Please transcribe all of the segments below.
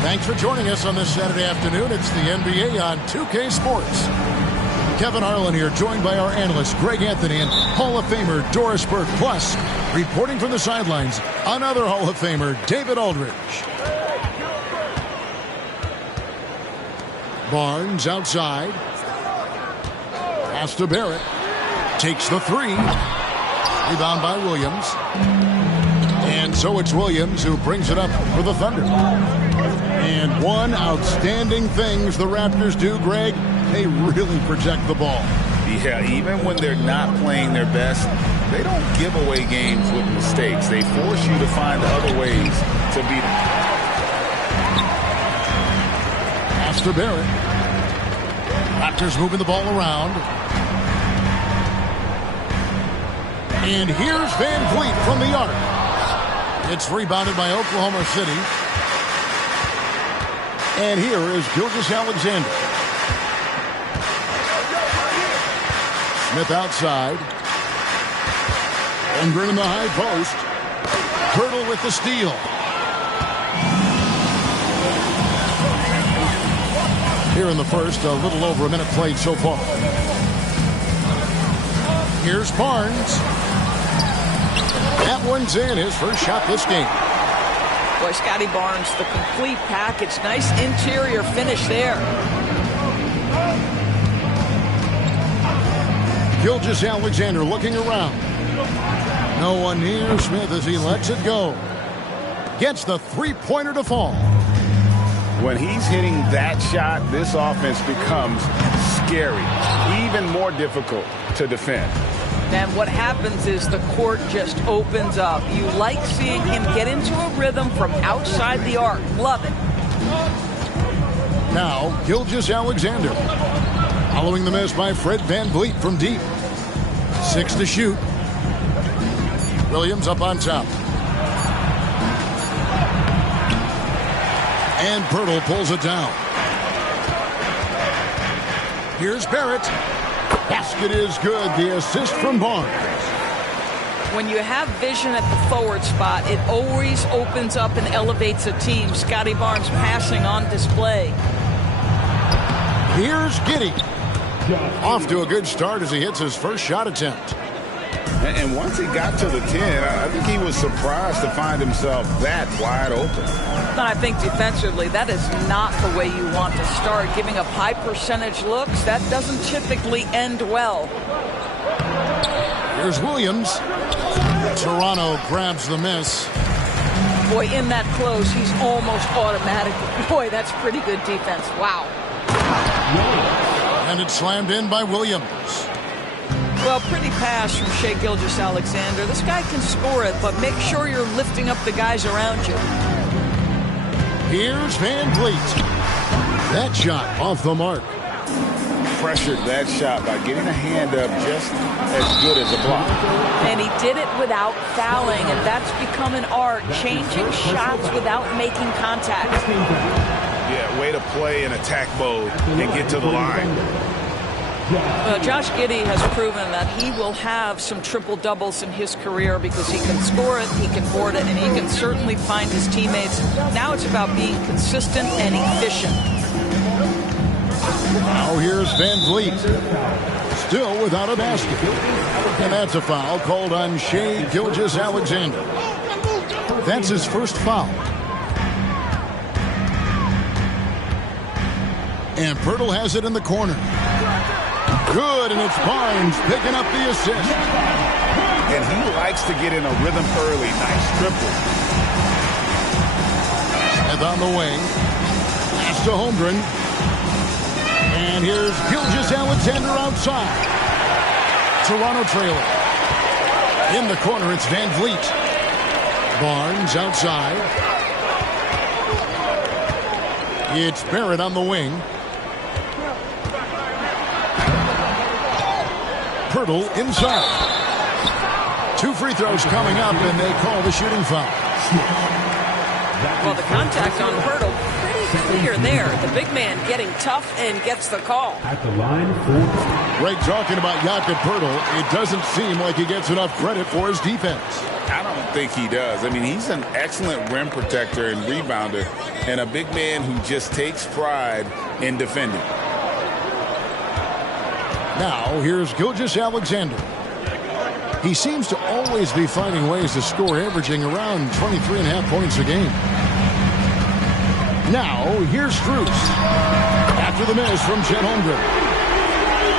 Thanks for joining us on this Saturday afternoon. It's the NBA on 2K Sports. Kevin Harlan here, joined by our analyst Greg Anthony and Hall of Famer Doris Burke. Plus, reporting from the sidelines, another Hall of Famer, David Aldridge. Barnes outside. Pass to Barrett. Takes the three. Rebound by Williams. And so it's Williams who brings it up for the Thunder. And one outstanding things the Raptors do, Greg, they really protect the ball. Yeah, even when they're not playing their best, they don't give away games with mistakes. They force you to find other ways to beat them. Pass to Barrett. Raptors moving the ball around. And here's Van Vliet from the arc. It's rebounded by Oklahoma City. And here is Gilgeous-Alexander. Smith outside. Holmgren in the high post. Hurdle with the steal. Here in the first, a little over a minute played so far. Here's Barnes. That one's in, his first shot this game. Boy, Scotty Barnes, the complete package. Nice interior finish there. Gilgeous-Alexander looking around. No one near Smith as he lets it go. Gets the three-pointer to fall. When he's hitting that shot, this offense becomes scary, even more difficult to defend. And what happens is the court just opens up. You like seeing him get into a rhythm from outside the arc. Love it. Now, Gilgeous-Alexander. Following the miss by Fred Van Vliet from deep. 6 to shoot. Williams up on top. And Pirtle pulls it down. Here's Barrett. Basket is good. The assist from Barnes. When you have vision at the forward spot, it always opens up and elevates a team. Scotty Barnes passing on display. Here's Giddey. Off to a good start as he hits his first shot attempt. And once he got to the 10, I think he was surprised to find himself that wide open. I think defensively, that is not the way you want to start. Giving up high percentage looks, that doesn't typically end well. Here's Williams. Toronto grabs the miss. Boy, in that close, he's almost automatic. Boy, that's pretty good defense. Wow. And it's slammed in by Williams. Well, pretty pass from Shai Gilgeous-Alexander. This guy can score it, but make sure you're lifting up the guys around you. Here's Van Vliet. That shot off the mark. Pressured that shot by getting a hand up just as good as a block. And he did it without fouling, and that's become an art, changing shots without making contact. Yeah, way to play in attack mode and get to the line. Josh Giddey has proven that he will have some triple-doubles in his career because he can score it, he can board it, and he can certainly find his teammates. Now it's about being consistent and efficient. Now here's Van Vliet. Still without a basket. And that's a foul called on Shai Gilgeous-Alexander. That's his first foul. And Pirtle has it in the corner. Good, and it's Barnes picking up the assist. And he likes to get in a rhythm early. Nice triple. Smith on the wing. Pass to Holmgren. And here's Gilgeous-Alexander outside. Toronto trailing. In the corner, it's Van Vliet. Barnes outside. It's Barrett on the wing. Pirtle inside. 2 free throws coming up, and they call the shooting foul. Well, the contact on Pirtle, pretty clear there. The big man getting tough and gets the call. At the line for Greg talking about Jakob Poeltl. It doesn't seem like he gets enough credit for his defense. I don't think he does. I mean, he's an excellent rim protector and rebounder, and a big man who just takes pride in defending. Now, here's Gilgeous-Alexander. He seems to always be finding ways to score, averaging around 23.5 points a game. Now, here's Strus. After the miss from Chet Holmgren.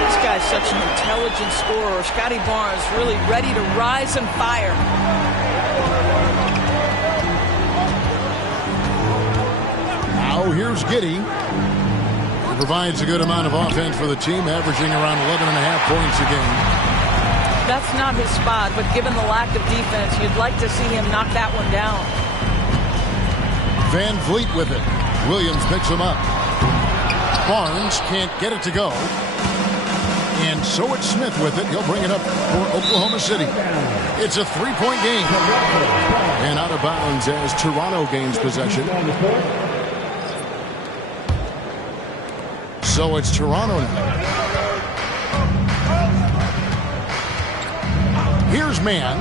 This guy's such an intelligent scorer. Scotty Barnes really ready to rise and fire. Now, here's Giddey. He provides a good amount of offense for the team, averaging around 11.5 points a game. That's not his spot, but given the lack of defense, you'd like to see him knock that one down. Van Vliet with it. Williams picks him up. Barnes can't get it to go. And so it's Smith with it. He'll bring it up for Oklahoma City. It's a three-point game. And out of bounds as Toronto gains possession. So it's Toronto now. Here's Mann.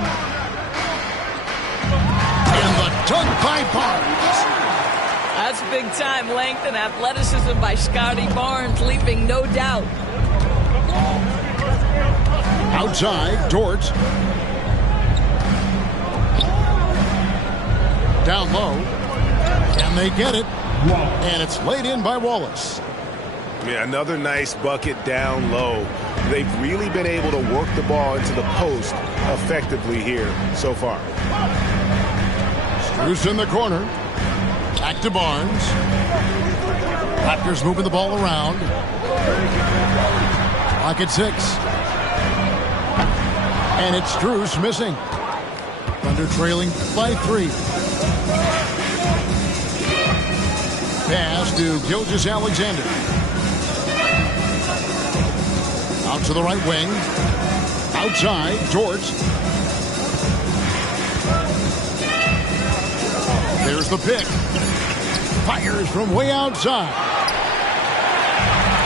And the dunk by Barnes. That's big-time length and athleticism by Scotty Barnes, leaping no doubt. Outside, Dort. Down low. And they get it. And it's laid in by Wallace. Yeah, another nice bucket down low. They've really been able to work the ball into the post effectively here so far. Strus in the corner. Back to Barnes. Raptors moving the ball around. Clock at 6. And it's Strus missing. Thunder trailing by 3. Pass to Gilgeous-Alexander. Out to the right wing. Outside, Dort. There's the pick. Fires from way outside.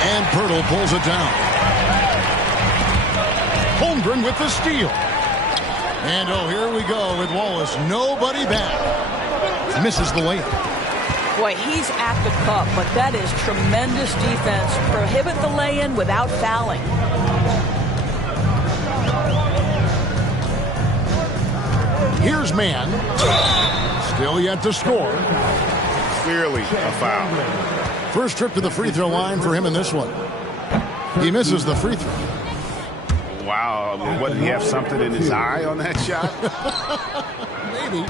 And Poeltl pulls it down. Holmgren with the steal. And oh, here we go with Wallace. Nobody back. Misses the layup. Boy, he's at the cup, but that is tremendous defense. Prohibit the lay-in without fouling. Here's Mann. Still yet to score. Clearly a foul. First trip to the free throw line for him in this one. He misses the free throw. Wow. What, did he have something in his eye on that shot? Maybe.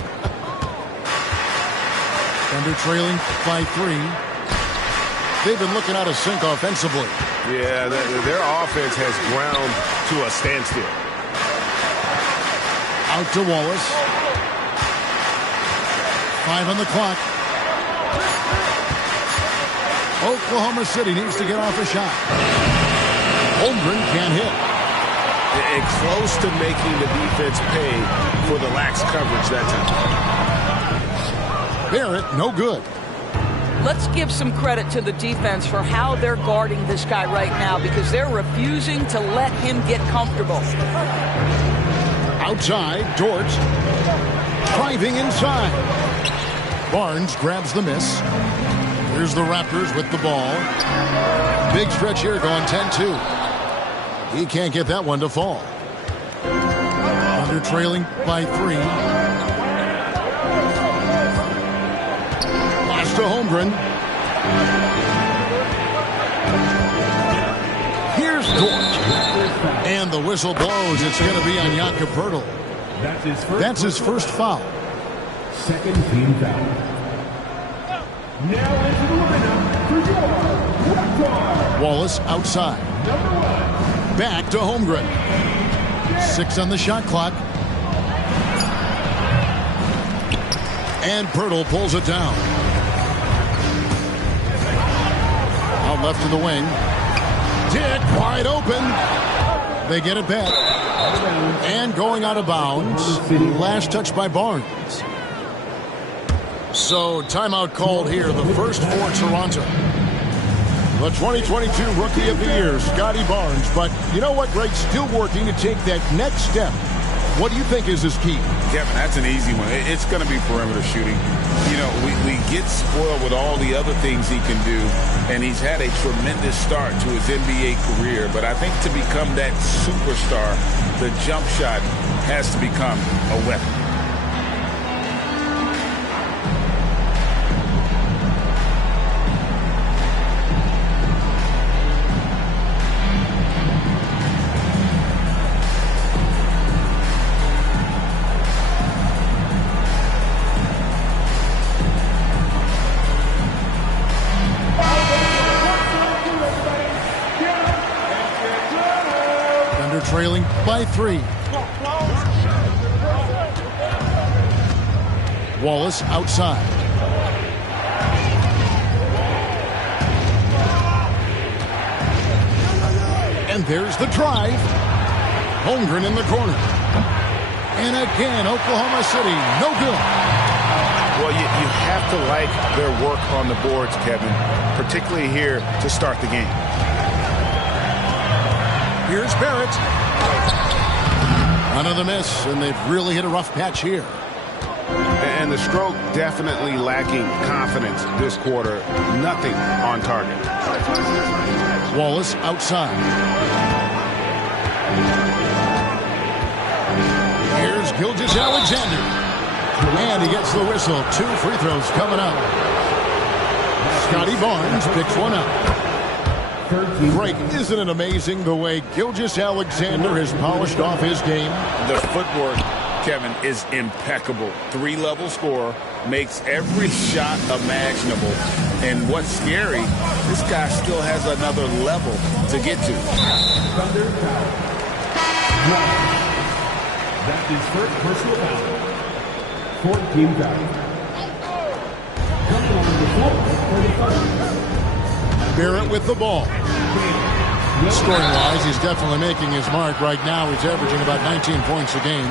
Thunder trailing by 3. They've been looking out of sync offensively. Yeah, their offense has ground to a standstill. Out to Wallace. 5 on the clock. Oklahoma City needs to get off a shot. Holmgren can't hit. And close to making the defense pay for the lax coverage that time. Barrett, no good. Let's give some credit to the defense for how they're guarding this guy right now, because they're refusing to let him get comfortable. Outside, Dort. Driving inside. Barnes grabs the miss. Here's the Raptors with the ball. Big stretch here going 10-2. He can't get that one to fall. Under trailing by 3. Pass to Holmgren. Here's Dort. And the whistle blows. It's going to be on Jakob Poeltl. That's his first foul. second team foul. Now into the lineup for your Raptors. Wallace outside. Back to Holmgren. 6 on the shot clock. And Poeltl pulls it down. Out left to the wing. Dick wide open. They get it back. And going out of bounds. Last touch by Barnes. So timeout called here, the first for Toronto. The 2022 Rookie of the Year, Scotty Barnes. But you know what, Greg? Still working to take that next step. What do you think is his key? Kevin, that's an easy one. It's going to be perimeter shooting. You know, we get spoiled with all the other things he can do, and he's had a tremendous start to his NBA career. But I think to become that superstar, the jump shot has to become a weapon. Trailing by 3. Wallace outside. And there's the drive. Holmgren in the corner. And again, Oklahoma City, no good. Well, you have to like their work on the boards, Kevin, particularly here to start the game. Here's Barrett. Another miss, and they've really hit a rough patch here. And the stroke definitely lacking confidence this quarter. Nothing on target. Wallace outside. Here's Gilgeous-Alexander. And he gets the whistle. 2 free throws coming up. Scotty Barnes picks one up. Greg, isn't it amazing the way Gilgeous-Alexander has polished off his game? The footwork, Kevin, is impeccable. 3-level scorer, makes every shot imaginable. And what's scary, this guy still has another level to get to. Thunder foul. That is first personal foul. 14 fouls. Coming on the floor for the Thunder. Barrett with the ball. Scoring-wise, he's definitely making his mark. Right now, he's averaging about 19 points a game.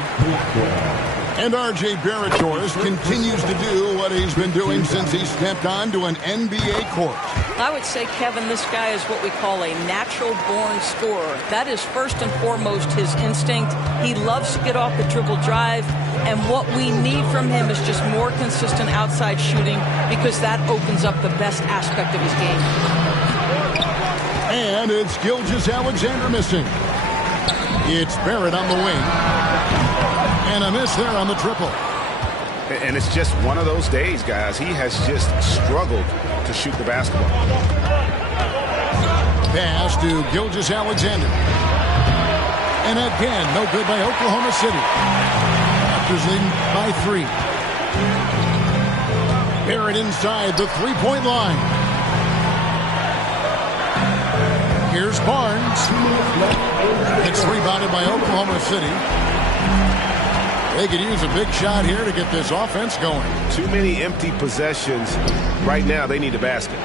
And R.J. Barrett, Doris, continues to do what he's been doing since he stepped onto an NBA court. I would say, Kevin, this guy is what we call a natural-born scorer. That is first and foremost his instinct. He loves to get off the dribble drive, and what we need from him is just more consistent outside shooting, because that opens up the best aspect of his game. And it's Gilgeous-Alexander missing. It's Barrett on the wing. And a miss there on the triple. And it's just one of those days, guys. He has just struggled to shoot the basketball. Pass to Gilgeous-Alexander. And again, no good by Oklahoma City. Raptors leading by 3. Barrett inside the three-point line. Here's Barnes. It's rebounded by Oklahoma City. They could use a big shot here to get this offense going. Too many empty possessions. Right now, they need a basket.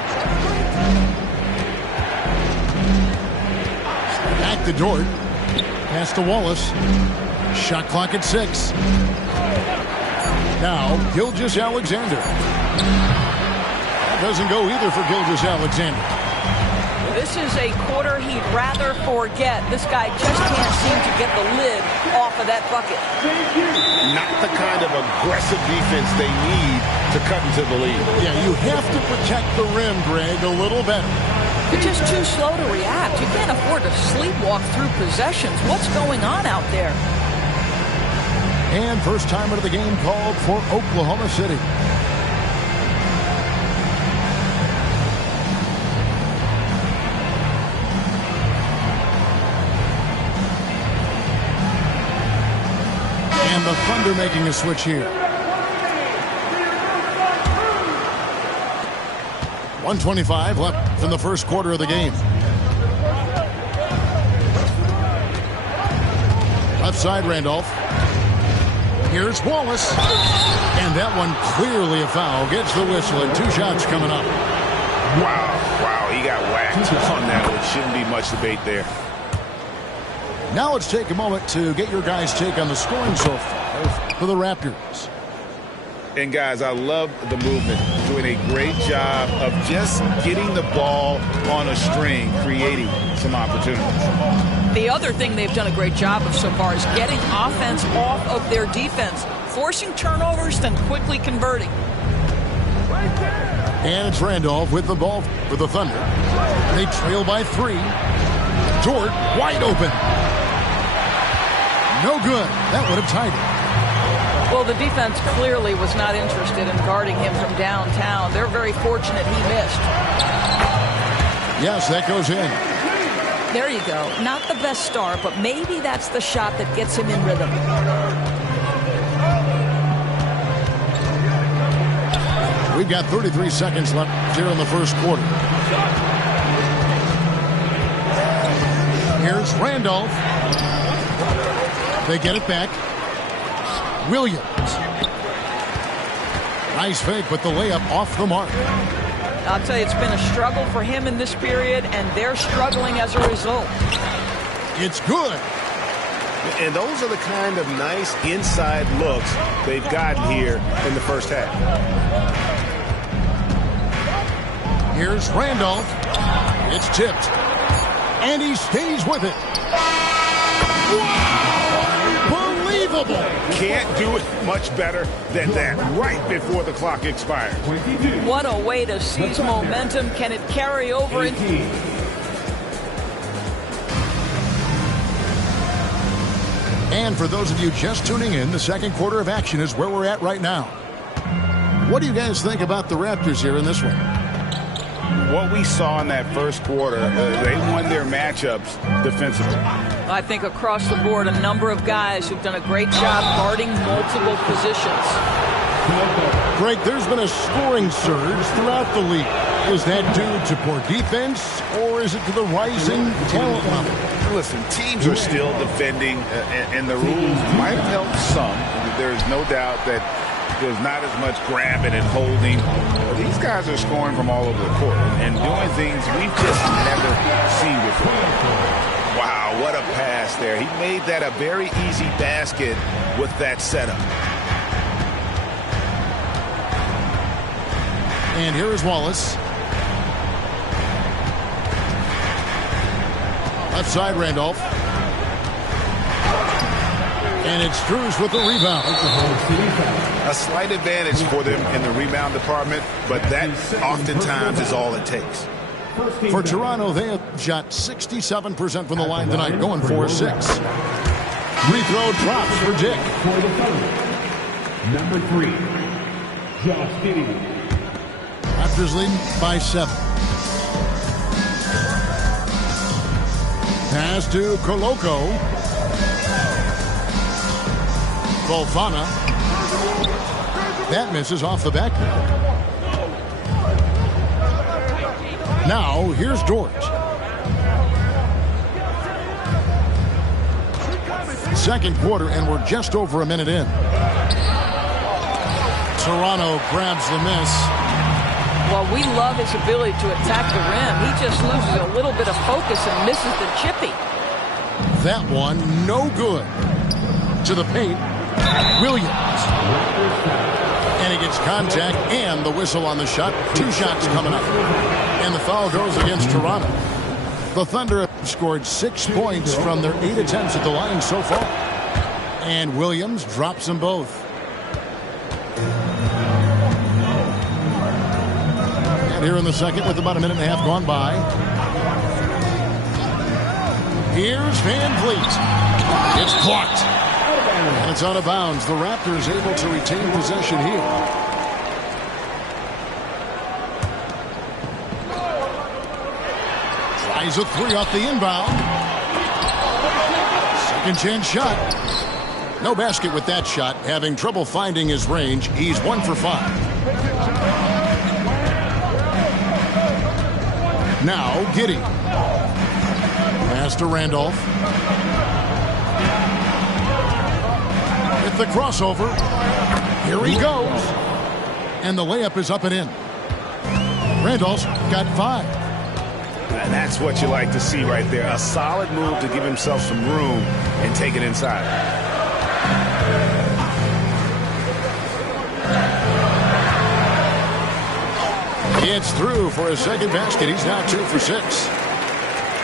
Back to Dort. Pass to Wallace. Shot clock at 6. Now, Gilgeous-Alexander. That doesn't go either for Gilgeous-Alexander. This is a quarter he'd rather forget. This guy just can't seem to get the lid off of that bucket. Not the kind of aggressive defense they need to cut into the lead. Yeah, you have to protect the rim, Greg, a little better. You're just too slow to react. You can't afford to sleepwalk through possessions. What's going on out there? And first time out of the game called for Oklahoma City. And the Thunder making a switch here. 1:25 left in the first quarter of the game. Left side, Randolph. Here's Wallace. And that one clearly a foul. Gets the whistle, and 2 shots coming up. Wow, he got whacked on that one. Shouldn't be much debate there. Now let's take a moment to get your guys' take on the scoring so far for the Raptors. And, guys, I love the movement, doing a great job of just getting the ball on a string, creating some opportunities. The other thing they've done a great job of so far is getting offense off of their defense, forcing turnovers, then quickly converting. And it's Randolph with the ball for the Thunder. They trail by 3. Dort wide open. No good. That would have tied it. Well, the defense clearly was not interested in guarding him from downtown. They're very fortunate he missed. Yes, that goes in. There you go. Not the best start, but maybe that's the shot that gets him in rhythm. We've got 33 seconds left here in the first quarter. Here's Randolph. They get it back. Williams. Nice fake, but the layup off the mark. I'll tell you, it's been a struggle for him in this period, and they're struggling as a result. It's good. And those are the kind of nice inside looks they've gotten here in the first half. Here's Randolph. It's tipped. And he stays with it. Wow! Unbelievable! Can't do it much better than that right before the clock expires. What a way to seize momentum. Can it carry over? And for those of you just tuning in, the second quarter of action is where we're at right now. What do you guys think about the Raptors here in this one? What we saw in that first quarter, they won their matchups defensively. I think across the board, a number of guys who've done a great job guarding multiple positions. Greg, there's been a scoring surge throughout the league. Is that due to poor defense, or is it to the rising talent level? Listen, teams are still defending, and the rules might have helped some. There's no doubt that there's not as much grabbing and holding. But these guys are scoring from all over the court and doing things we've just never seen before. Wow, what a pass there. He made that a very easy basket with that setup. And here is Wallace. Left side, Randolph. And it's Strus with the rebound. A slight advantage for them in the rebound department, but that oftentimes is all it takes. For Toronto, they have shot 67% from the line tonight, going 4-6. Free throw drops for Dick. For the Thunder, number 3, Josh Giddey. Raptors leading by 7. Pass to Koloko. Fofana. That misses off the backboard. Now, here's Dort. Second quarter, and we're just over a minute in. Toronto grabs the miss. Well, we love his ability to attack the rim. He just loses a little bit of focus and misses the chippy. That one, no good. To the paint, Williams. And he gets contact and the whistle on the shot. 2 shots coming up. And the foul goes against Toronto. The Thunder have scored 6 points from their 8 attempts at the line so far. And Williams drops them both. And here in the second with about a minute and a half gone by. Here's Van Vliet. It's blocked. And it's out of bounds. The Raptors able to retain possession here. Tries a 3 off the inbound. Second chance shot. No basket with that shot. Having trouble finding his range. He's 1 for 5. Now Giddey. Pass to Randolph. With the crossover. Here he goes. And the layup is up and in. Randolph's got 5. And that's what you like to see right there. A solid move to give himself some room and take it inside. It's through for his second basket. He's now 2 for 6.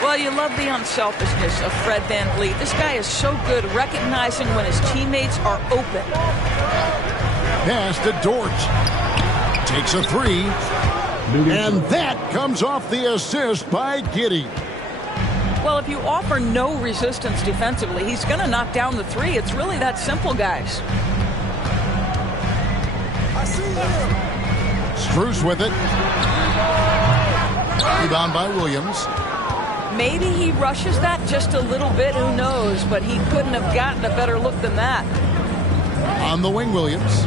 Well, you love the unselfishness of Fred VanVleet. This guy is so good recognizing when his teammates are open. Pass to Dort. Takes a 3. And that comes off the assist by Giddey. Well, if you offer no resistance defensively, he's going to knock down the 3. It's really that simple, guys. Strus with it. Rebound by Williams. Maybe he rushes that just a little bit, who knows, but he couldn't have gotten a better look than that. On the wing, Williams.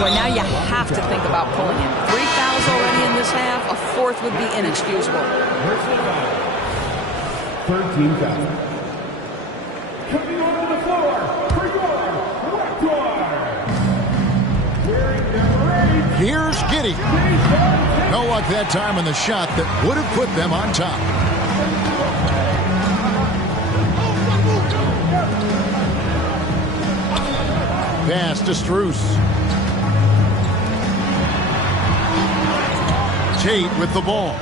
Well, now you have to think about pulling him. 3 fouls already in this half. A 4th would be inexcusable. 13 fouls. Coming onto the floor for your record. Wearing number 8. Here's Giddey. No luck that time on the shot that would have put them on top. Pass to Strus. Tate with the ball.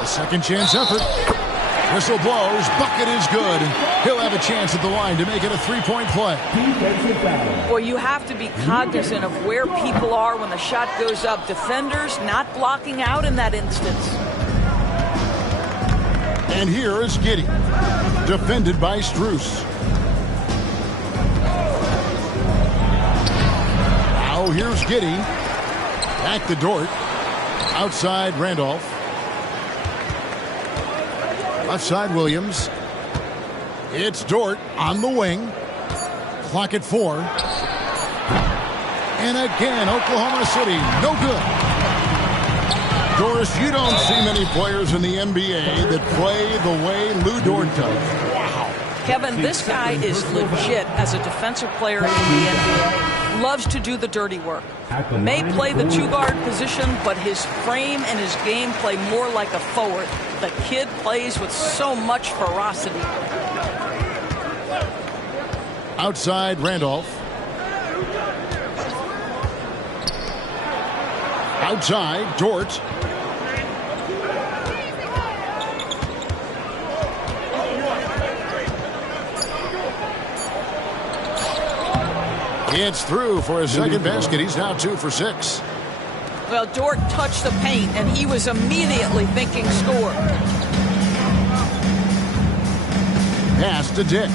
A second chance effort. Whistle blows. Bucket is good. He'll have a chance at the line to make it a 3-point play. Well, you have to be cognizant of where people are when the shot goes up. Defenders not blocking out in that instance. And here is Giddey. Defended by Strus. Now here's Giddey. Back to Dort. Outside Randolph. Left side Williams. It's Dort on the wing. Clock at 4. And again, Oklahoma City, no good. Doris, you don't see many players in the NBA that play the way Lou Dort does. Wow. Kevin, this guy is legit as a defensive player in the NBA. Loves to do the dirty work. May play the 2-guard position, but his frame and his game play more like a forward. The kid plays with so much ferocity. Outside Randolph. Outside Dort. It's through for his second basket. He's now 2 for 6. Well, Dort touched the paint, and he was immediately thinking score. Pass to Dick.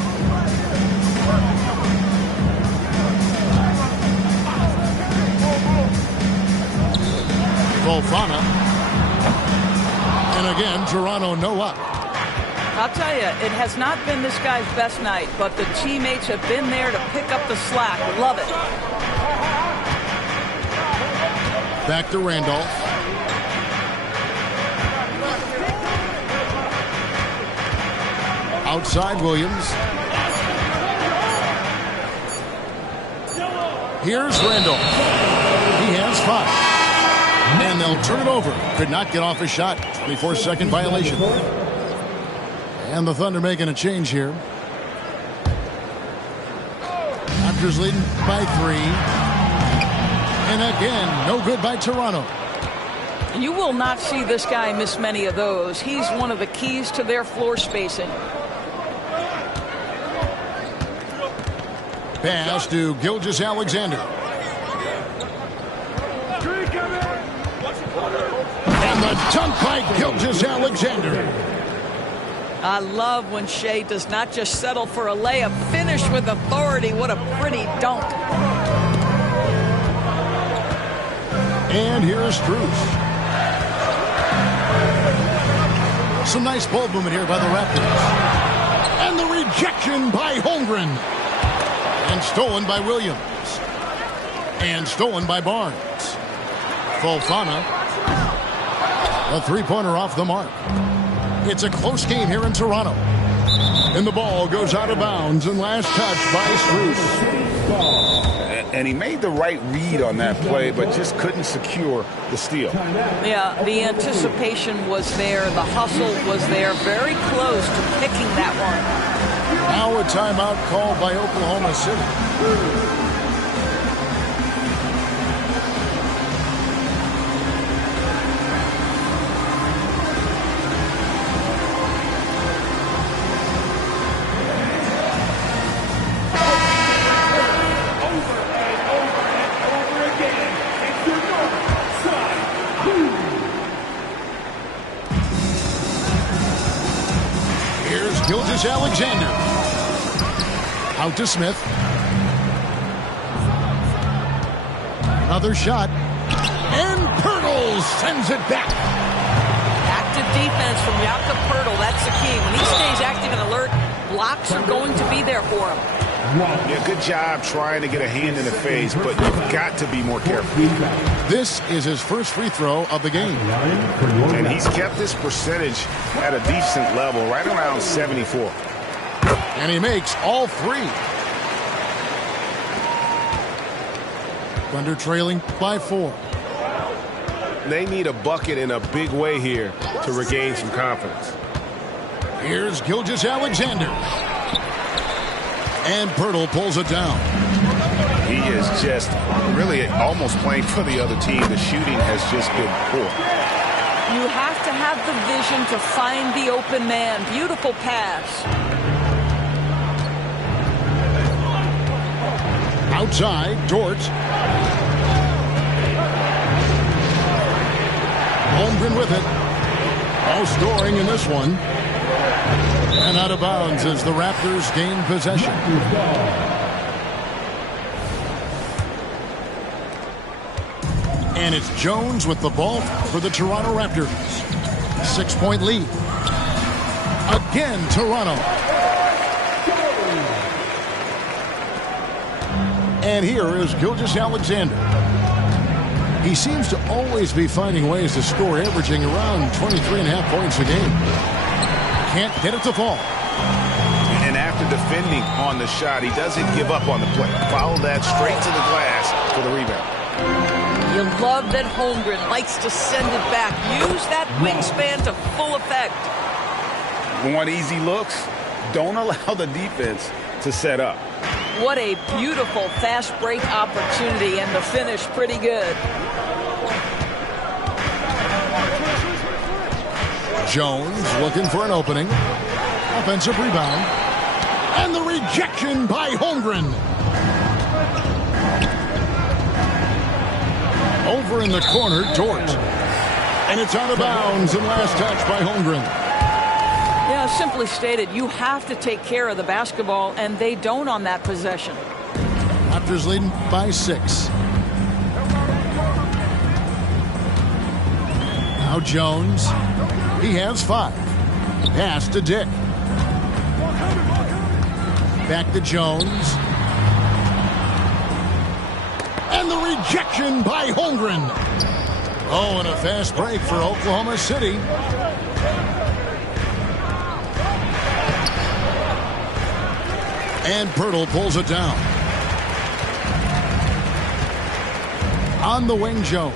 Fofana. And again, Toronto no luck. I'll tell you, it has not been this guy's best night, but the teammates have been there to pick up the slack. Love it. Back to Randolph. Outside Williams. Here's Randolph. He has 5. And they'll turn it over. Could not get off his shot. 24-second violation. And the Thunder making a change here. Raptors leading by 3. And again, no good by Toronto. You will not see this guy miss many of those. He's one of the keys to their floor spacing. Pass to Gilgeous-Alexander. And the dunk by Gilgeous-Alexander. I love when Shea does not just settle for a layup. Finish with authority. What a pretty dunk. And here's Strus. Some nice ball movement here by the Raptors. And the rejection by Holmgren. And stolen by Williams. And stolen by Barnes. Fofana. A 3-pointer off the mark. It's a close game here in Toronto. And the ball goes out of bounds and last touch by Strus. And he made the right read on that play, but just couldn't secure the steal. Yeah, the anticipation was there. The hustle was there. Very close to picking that one. Now a timeout called by Oklahoma City. Gilgeous-Alexander. Out to Smith. Another shot. And Poeltl sends it back. Active defense from Jakob Poeltl. That's the key. When he stays active and alert, blocks are going to be there for him. Yeah, good job trying to get a hand in the face, but you've got to be more careful. This is his first free throw of the game. And he's kept this percentage at a decent level, right around 74. And he makes all three. Thunder trailing by 4. They need a bucket in a big way here to regain some confidence. Here's Gilgeous-Alexander. And Poeltl pulls it down. He is just really almost playing for the other team. The shooting has just been poor. You have to have the vision to find the open man. Beautiful pass. Outside, Dort. Holmgren with it. No scoring in this one. And out of bounds as the Raptors gain possession. And it's Jones with the ball for the Toronto Raptors. 6-point lead. Again, Toronto. And here is Gilgeous-Alexander. He seems to always be finding ways to score, averaging around 23.5 points a game. Can't get it to fall. And after defending on the shot, he doesn't give up on the play. Follow that straight to the glass for the rebound. You love that Holmgren likes to send it back. Use that wingspan to full effect. Want easy looks? Don't allow the defense to set up. What a beautiful fast break opportunity, and the finish pretty good. Jones looking for an opening. Offensive rebound. And the rejection by Holmgren. Over in the corner, Dort. And it's out of bounds and last touch by Holmgren. Yeah, simply stated, you have to take care of the basketball, and they don't on that possession. Raptors leading by 6. Now Jones. He has 5. Pass to Dick. Back to Jones. And the rejection by Holmgren. Oh, and a fast break for Oklahoma City. And Poeltl pulls it down. On the wing, Jones.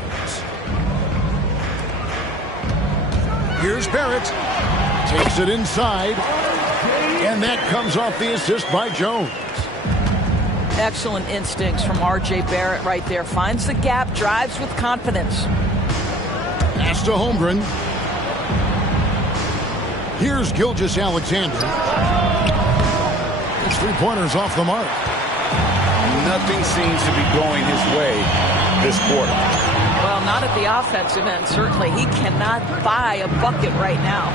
Here's Barrett. Takes it inside. And that comes off the assist by Jones. Excellent instincts from R.J. Barrett right there. Finds the gap, drives with confidence. Pass to Holmgren. Here's Gilgeous-Alexander. His three-pointers off the mark. Nothing seems to be going his way this quarter. Well, not at the offensive end, certainly. He cannot buy a bucket right now.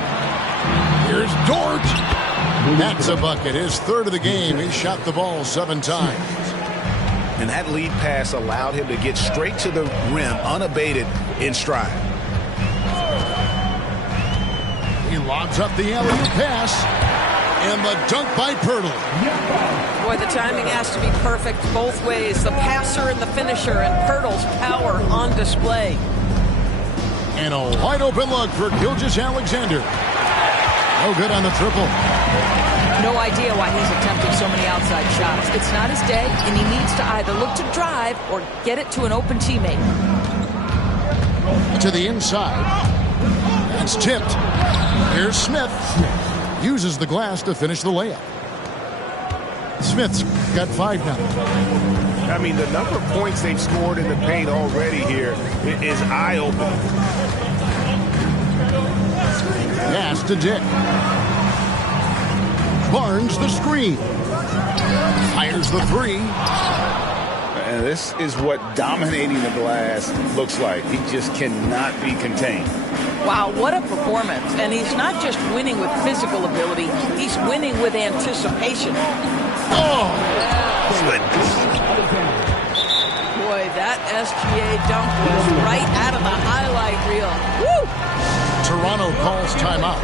Here's Dort. That's a bucket. His third of the game. He shot the ball 7 times. And that lead pass allowed him to get straight to the rim, unabated in stride. He lobs up the alley-oop pass. And the dunk by Poeltl. Boy, the timing has to be perfect both ways. The passer and the finisher, and Poeltl's power on display. And a wide open look for Gilgeous-Alexander. No good on the triple. No idea why he's attempting so many outside shots. It's not his day, and he needs to either look to drive or get it to an open teammate. To the inside. That's tipped. Here's Smith. Uses the glass to finish the layup. Smith's got 5 now. I mean, the number of points they've scored in the paint already here is eye-opening. Pass to Dick. Barnes the screen. Fires the 3. And this is what dominating the glass looks like. He just cannot be contained. Wow, what a performance. And he's not just winning with physical ability, he's winning with anticipation. Oh! Boy, that SGA dunk was right out of the highlight reel. Woo! Toronto calls timeout.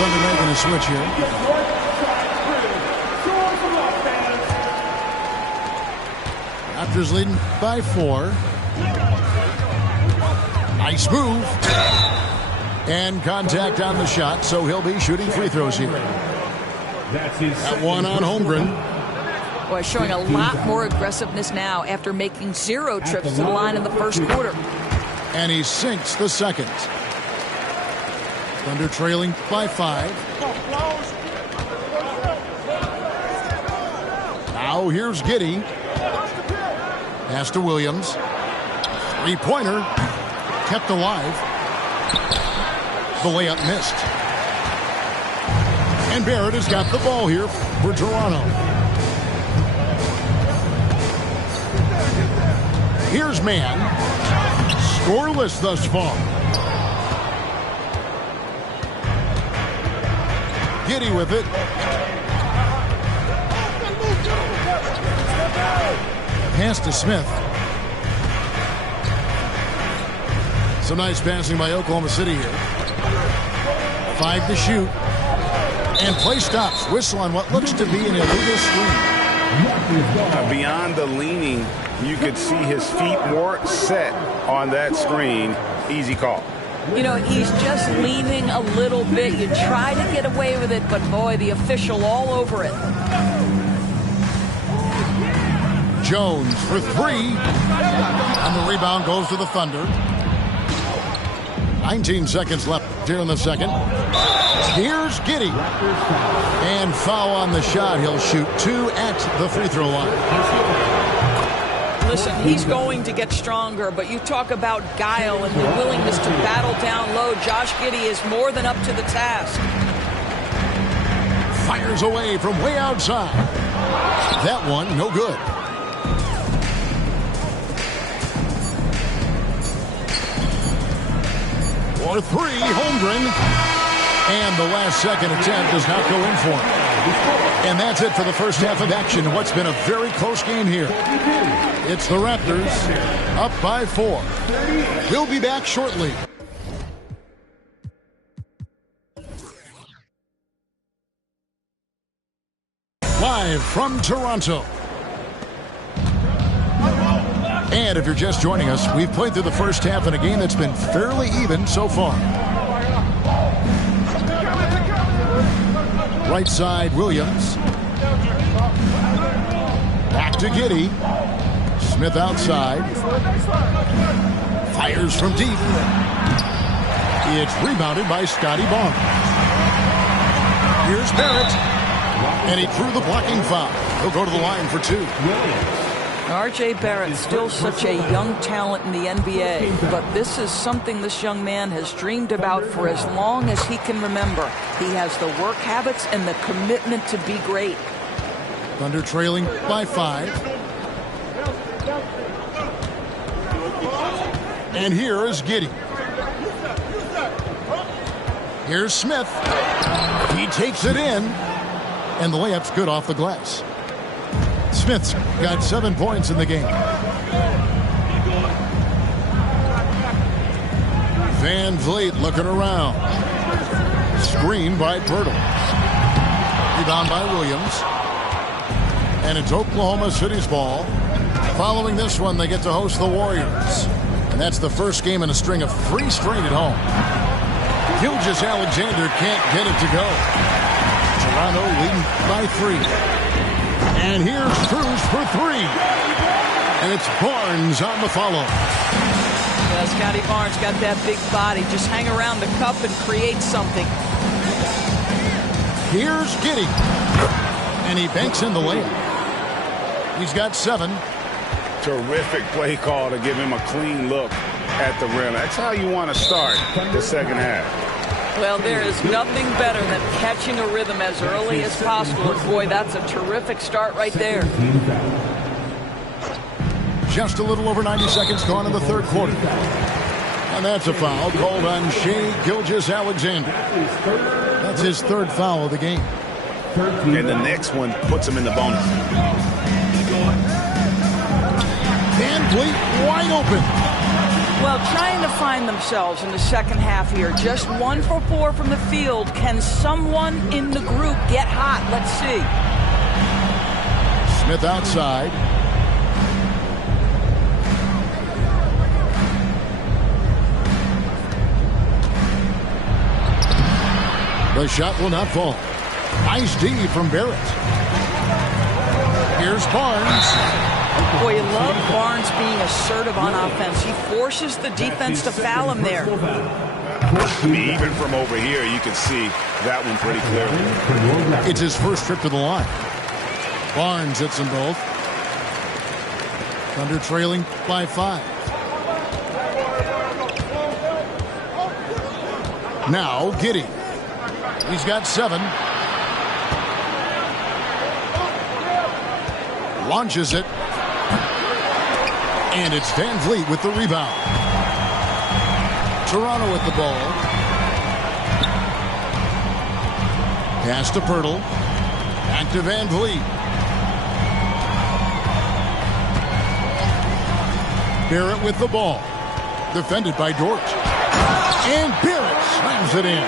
Thunder making a switch here. Raptors leading by 4. Nice move. And contact on the shot, so he'll be shooting free throws here. That one on Holmgren. Boy, showing a lot more aggressiveness now after making 0 trips to the line in the first quarter. And he sinks the second. Thunder trailing by 5. Now here's Giddey. Pass to Williams. Three-pointer. Kept alive. The layup missed. And Barrett has got the ball here for Toronto. Here's Mann. Scoreless thus far. Giddey with it. Pass to Smith. Some nice passing by Oklahoma City here. 5 to shoot. And play stops. Whistle on what looks to be an illegal screen. Beyond the leaning, you could see his feet more set on that screen. Easy call. You know, he's just leaning a little bit. You try to get away with it, but boy, the official all over it. Jones for 3. And the rebound goes to the Thunder. 19 seconds left here in the second. Here's Giddey. And foul on the shot. He'll shoot 2 at the free throw line. Listen, he's going to get stronger, but you talk about guile and the willingness to battle down low. Josh Giddey is more than up to the task. Fires away from way outside. That one, no good. For 3, Holmgren. And the last second attempt does not go in for him. And that's it for the first half of action in what's been a very close game here. It's the Raptors up by 4. We'll be back shortly. Live from Toronto. And if you're just joining us, we've played through the first half in a game that's been fairly even so far. Right side, Williams. Back to Giddey. Smith outside. Fires from deep. It's rebounded by Scotty Barnes. Here's Barrett. And he drew the blocking foul. He'll go to the line for 2. R.J. Barrett, still such a young talent in the NBA, but this is something this young man has dreamed about for as long as he can remember. He has the work habits and the commitment to be great. Thunder trailing by 5. And here is Giddey. Here's Smith. He takes it in. And the layup's good off the glass. Smith's got 7 points in the game. Van Vliet looking around. Screen by Pirtle. Rebound by Williams. And it's Oklahoma City's ball. Following this one, they get to host the Warriors. And that's the first game in a string of 3 straight at home. Gilgeous-Alexander can't get it to go. Toronto leading by 3. And here's Cruz for 3. And it's Barnes on the follow. Yeah, Scotty Barnes got that big body. Just hang around the cup and create something. Here's Giddey. And he banks in the layup. He's got 7. Terrific play call to give him a clean look at the rim. That's how you want to start the second half. Well, there is nothing better than catching a rhythm as early as possible. Boy, that's a terrific start right there. Just a little over 90 seconds gone in the third quarter. And that's a foul called on Shai Gilgeous-Alexander. That's his third foul of the game. And the next one puts him in the bonus. VanVleet wide open. Well, trying to find themselves in the second half here. Just 1 for 4 from the field. Can someone in the group get hot? Let's see. Smith outside. The shot will not fall. Nice D from Barrett. Here's Barnes. Boy, you love Barnes being assertive on offense. He forces the defense to foul him there. Even from over here, you can see that one pretty clearly. It's his first trip to the line. Barnes hits them both. Thunder trailing by 5. Now Giddey. He's got 7. Launches it. And it's VanVleet with the rebound. Toronto with the ball. Pass to Poeltl. Back to VanVleet. Barrett with the ball. Defended by Dort. And Barrett slams it in.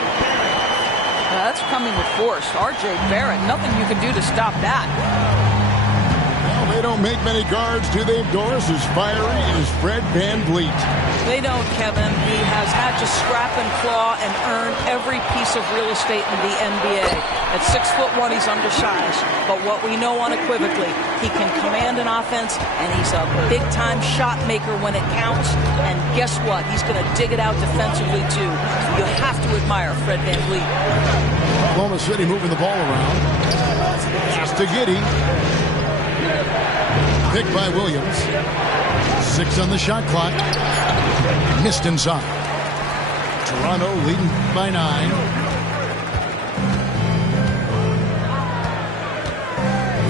That's coming with force. R.J. Barrett, nothing you can do to stop that. They don't make many guards, do they, Doris? As fiery as Fred VanVleet. They don't, Kevin. He has had to scrap and claw and earn every piece of real estate in the NBA. At 6'1", he's undersized. But what we know unequivocally, he can command an offense, and he's a big-time shot maker when it counts. And guess what? He's going to dig it out defensively, too. You have to admire Fred VanVleet. Oklahoma City moving the ball around. Pass to Giddey. Picked by Williams. 6 on the shot clock. Missed inside. Toronto leading by 9.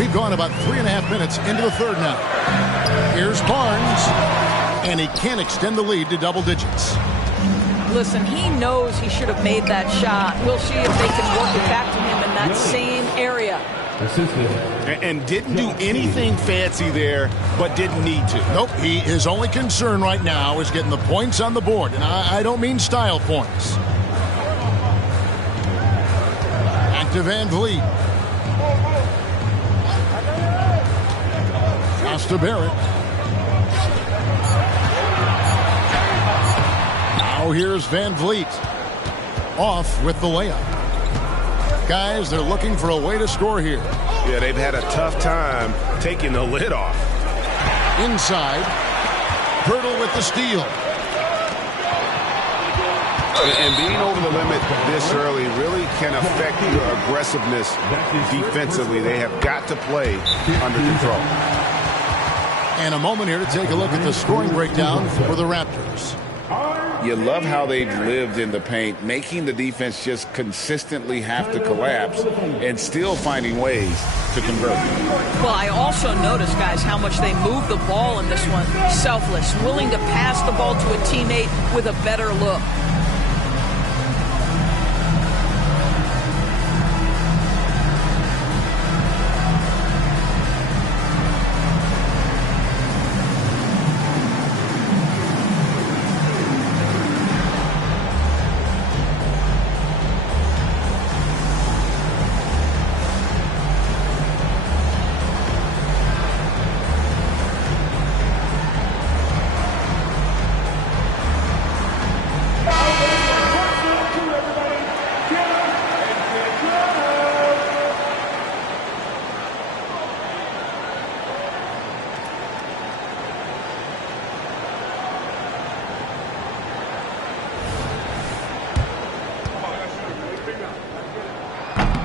We've gone about 3.5 minutes into the third now. Here's Barnes. And he can't extend the lead to double digits. Listen, he knows he should have made that shot. We'll see if they can work it back to him in that same area. And didn't do anything fancy there, but didn't need to. Nope, his only concern right now is getting the points on the board. And I don't mean style points. Back to VanVleet. Pass to Barrett. Now here's VanVleet. Off with the layup. Guys, they're looking for a way to score here. Yeah, they've had a tough time taking the lid off. Inside. Poeltl with the steal. And being over the limit this early really can affect your aggressiveness defensively. They have got to play under control. And a moment here to take a look at the scoring breakdown for the Raptors. You love how they've lived in the paint, making the defense just consistently have to collapse and still finding ways to convert. Well, I also noticed, guys, how much they move the ball in this one. Selfless, willing to pass the ball to a teammate with a better look.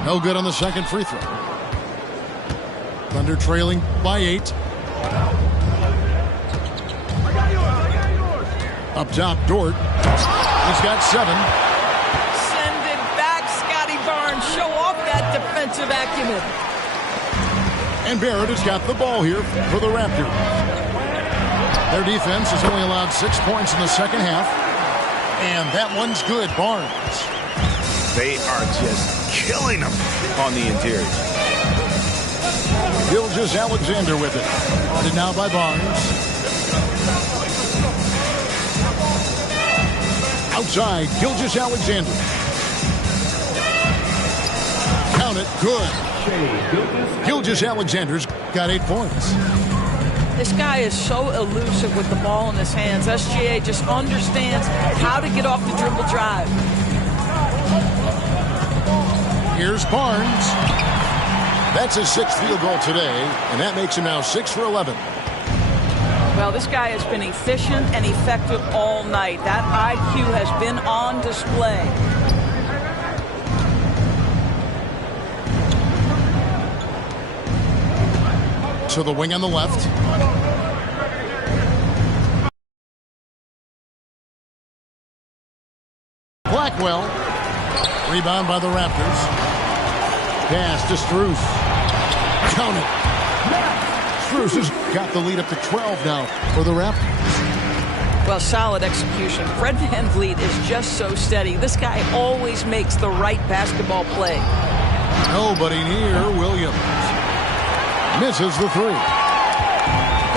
No good on the second free throw. Thunder trailing by 8. Up top, Dort. He's got 7. Send it back, Scotty Barnes. Show off that defensive acumen. And Barrett has got the ball here for the Raptors. Their defense has only allowed 6 points in the second half. And that one's good, Barnes. They are just killing them on the interior. Gilgeous-Alexander with it. Guarded now by Barnes. Outside, Gilgeous-Alexander. Count it, good. Gilgeous-Alexander's got 8 points. This guy is so elusive with the ball in his hands. SGA just understands how to get off the dribble drive. Here's Barnes. That's his 6th field goal today, and that makes him now 6 for 11. Well, this guy has been efficient and effective all night. That IQ has been on display. To the wing on the left. Blackwell. Rebound by the Raptors. Pass to Strus. Count it. Strus has got the lead up to 12 now for the Raptors. Well, solid execution. Fred VanVleet is just so steady. This guy always makes the right basketball play. Nobody near Williams. Misses the 3.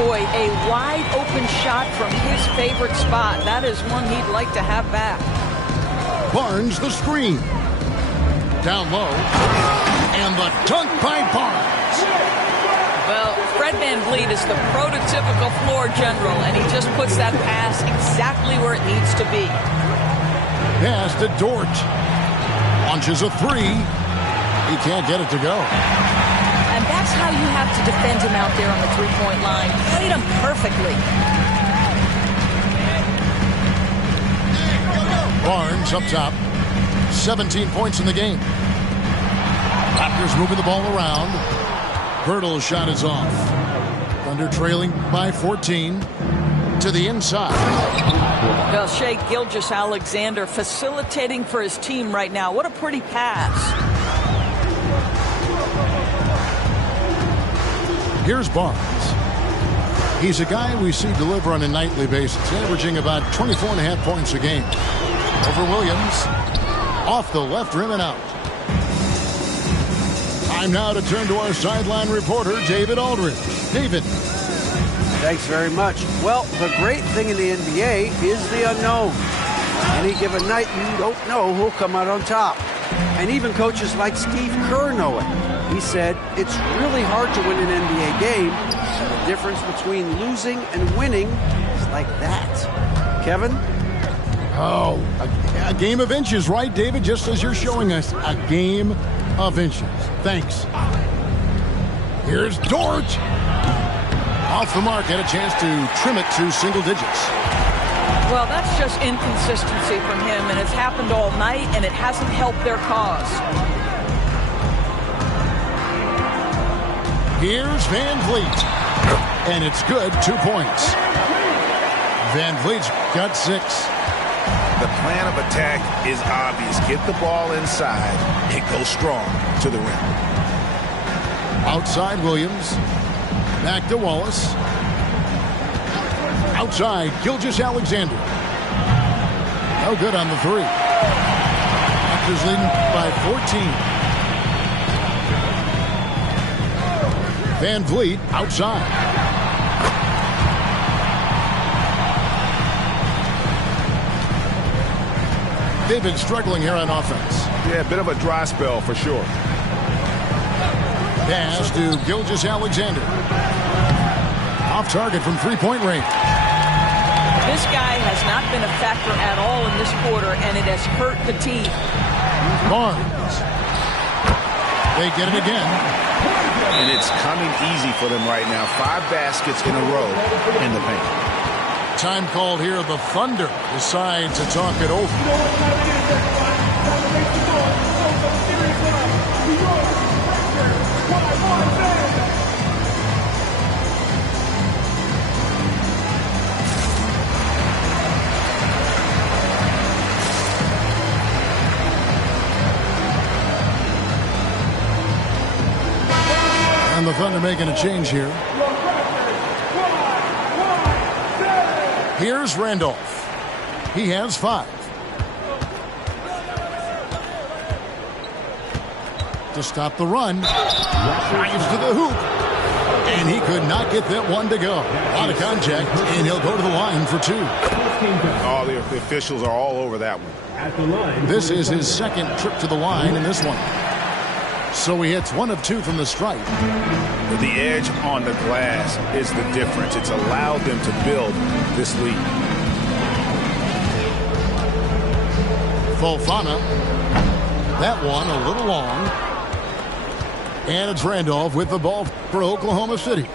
Boy, a wide open shot from his favorite spot. That is one he'd like to have back. Barnes the screen. Down low. And the dunk by Barnes. Well, Fred VanVleet is the prototypical floor general, and he just puts that pass exactly where it needs to be. Pass to Dort. Launches a 3. He can't get it to go. And that's how you have to defend him out there on the three-point line. Played him perfectly. Barnes up top. 17 points in the game. Raptors moving the ball around. Birtle's shot is off. Thunder trailing by 14 to the inside. Well, Shai Gilgeous-Alexander facilitating for his team right now. What a pretty pass. Here's Barnes. He's a guy we see deliver on a nightly basis, averaging about 24.5 points a game. Over Williams. Off the left rim and out. Time now to turn to our sideline reporter, David Aldridge. David. Thanks very much. Well, the great thing in the NBA is the unknown. Any given night, you don't know who'll come out on top. And even coaches like Steve Kerr know it. He said, it's really hard to win an NBA game. The difference between losing and winning is like that. Kevin? Oh, a game of inches, right, David? Just as you're showing us, a game of inches. Thanks. Here's Dort. Off the mark, had a chance to trim it to single digits. Well, that's just inconsistency from him, and it's happened all night, and it hasn't helped their cause. Here's VanVleet. And it's good, 2 points. VanVleet's got 6. The plan of attack is obvious. Get the ball inside and go strong to the rim. Outside Williams. Back to Wallace. Outside Gilgeous-Alexander. No good on the 3. Raptors leading by 14. VanVleet outside. They've been struggling here on offense. Yeah, a bit of a dry spell for sure. Pass to Gilgeous-Alexander. Off target from three-point range. This guy has not been a factor at all in this quarter, and it has hurt the team. Barnes. They get it again. And it's coming easy for them right now. 5 baskets in a row in the paint. Time called here. The Thunder decide to talk it over. the Thunder making a change here. Here's Randolph. He has 5. To stop the run. Drives to the hoop. And he could not get that one to go. A lot of contact, and he'll go to the line for 2. Oh, the officials are all over that one. At the line. This is his second trip to the line in this one. So he hits 1 of 2 from the stripe. The edge on the glass is the difference. It's allowed them to build this lead. Fofana. That one a little long. And it's Randolph with the ball for Oklahoma City.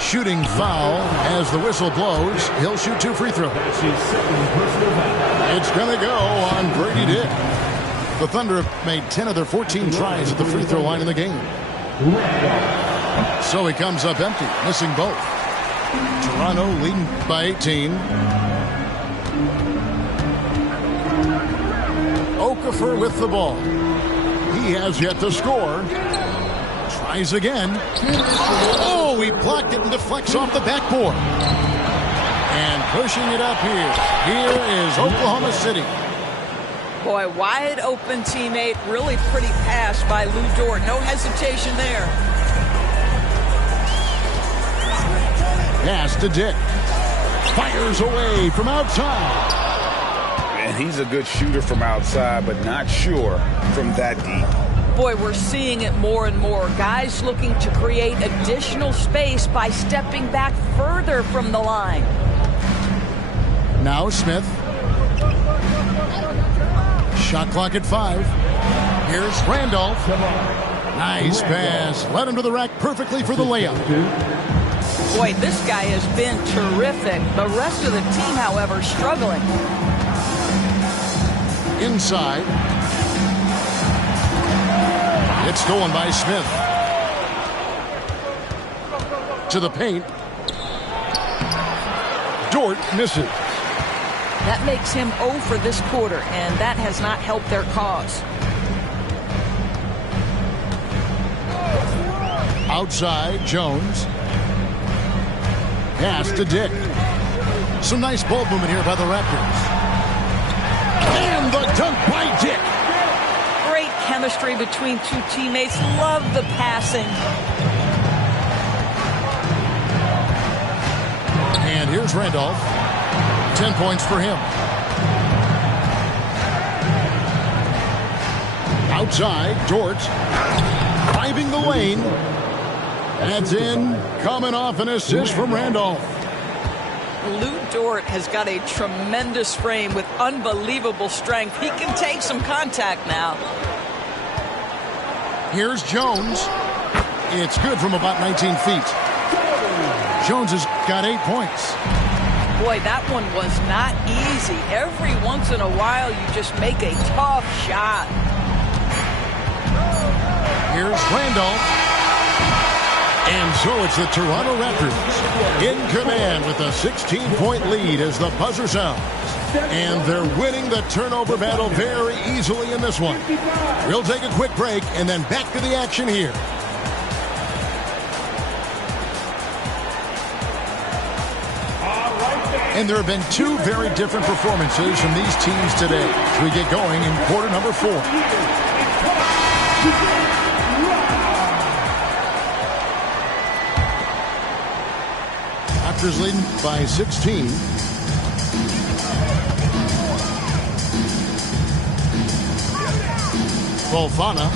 Shooting foul as the whistle blows. He'll shoot 2 free throws. It's going to go on Grady Dick. The Thunder have made 10 of their 14 tries at the free throw line in the game. So he comes up empty, missing both. Toronto leading by 18. Okafor with the ball. He has yet to score. Tries again. Oh, he blocked it and deflects off the backboard. And pushing it up here. Here is Oklahoma City. Boy, wide open teammate. Really pretty pass by Lou Dort. No hesitation there. Pass to Dick. Fires away from outside. And he's a good shooter from outside, but not sure from that deep. Boy, we're seeing it more and more. Guys looking to create additional space by stepping back further from the line. Now Smith. Shot clock at 5. Here's Randolph. Nice pass. Led him to the rack perfectly for the layup. Boy, this guy has been terrific. The rest of the team, however, struggling. Inside. It's stolen by Smith. To the paint. Dort misses. That makes him 0 for this quarter, and that has not helped their cause. Outside, Jones. Pass to Dick. Some nice ball movement here by the Raptors. And the dunk by Dick. Great chemistry between 2 teammates. Love the passing. And here's Randolph. 10 points for him. Outside, Dort. Driving the lane. That's in. Coming off an assist from Randolph. Lou Dort has got a tremendous frame with unbelievable strength. He can take some contact now. Here's Jones. It's good from about 19 feet. Jones has got 8 points. Boy, that one was not easy. Every once in a while, you just make a tough shot. Here's Randolph. And so it's the Toronto Raptors in command with a 16-point lead as the buzzer sounds. And they're winning the turnover battle very easily in this one. We'll take a quick break and then back to the action here. And there have been 2 very different performances from these teams today as we get going in quarter number 4. Raptors leading by 16. Fofana.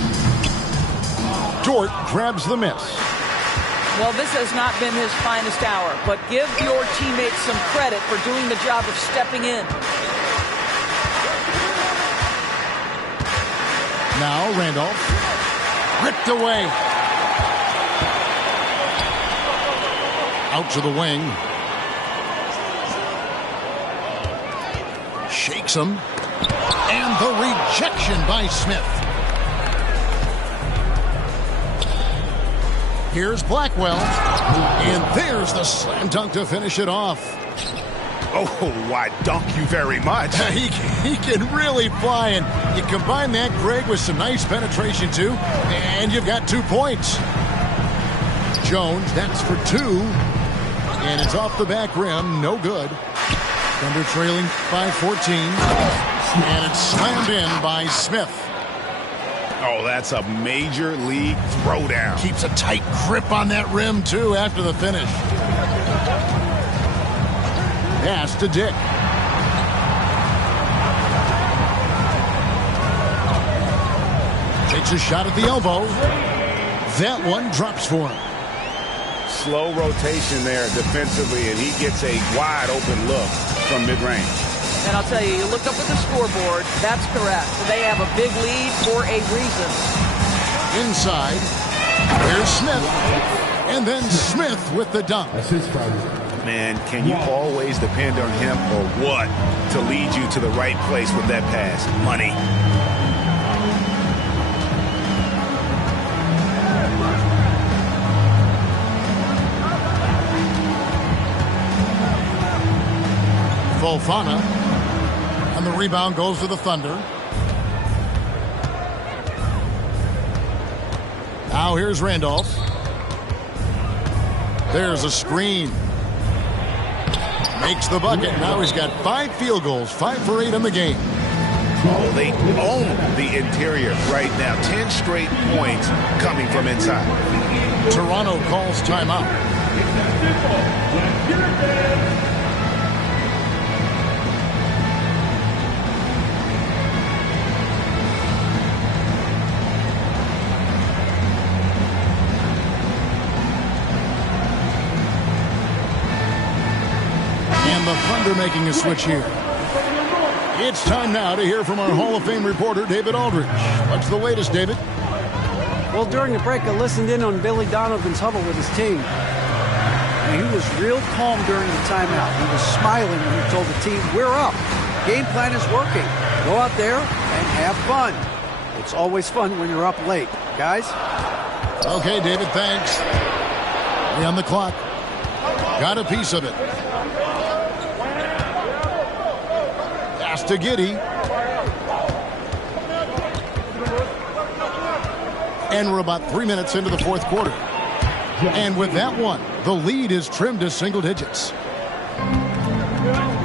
Dort grabs the miss. Well, this has not been his finest hour, but give your teammates some credit for doing the job of stepping in. Now Randolph. Ripped away. Out to the wing. Shakes him. And the rejection by Smith. Here's Blackwell. And there's the slam dunk to finish it off. Oh, why, dunk you very much. He can really fly, and you combine that, Greg, with some nice penetration, too, and you've got 2 points. Jones, that's for 2, and it's off the back rim, no good. Thunder trailing by 14, and it's slammed in by Smith. Oh, that's a major league throwdown. Keeps a tight grip on that rim, too, after the finish. Pass to Dick. Takes a shot at the elbow. That one drops for him. Slow rotation there defensively, and he gets a wide open look from mid-range. And I'll tell you, you look up at the scoreboard, that's correct. They have a big lead for a reason. Inside, here's Smith. And then Smith with the dunk. Man, can you always depend on him or what to lead you to the right place with that pass? Money. Fofana. And the rebound goes to the Thunder. Now here's Randolph. There's a screen. Makes the bucket. Now he's got 5 field goals, 5 for 8 in the game. Oh, they own the interior right now. 10 straight points coming from inside. Toronto calls timeout. And the Thunder making a switch here. It's time now to hear from our Hall of Fame reporter, David Aldridge. What's the latest, David? Well, during the break, I listened in on Billy Donovan's huddle with his team. And he was real calm during the timeout. He was smiling when he told the team, we're up. Game plan is working. Go out there and have fun. It's always fun when you're up late. Guys? Okay, David, thanks. 3 on the clock. Got a piece of it. Pass to Giddey. And we're about 3 minutes into the fourth quarter. And with that one, the lead is trimmed to single digits.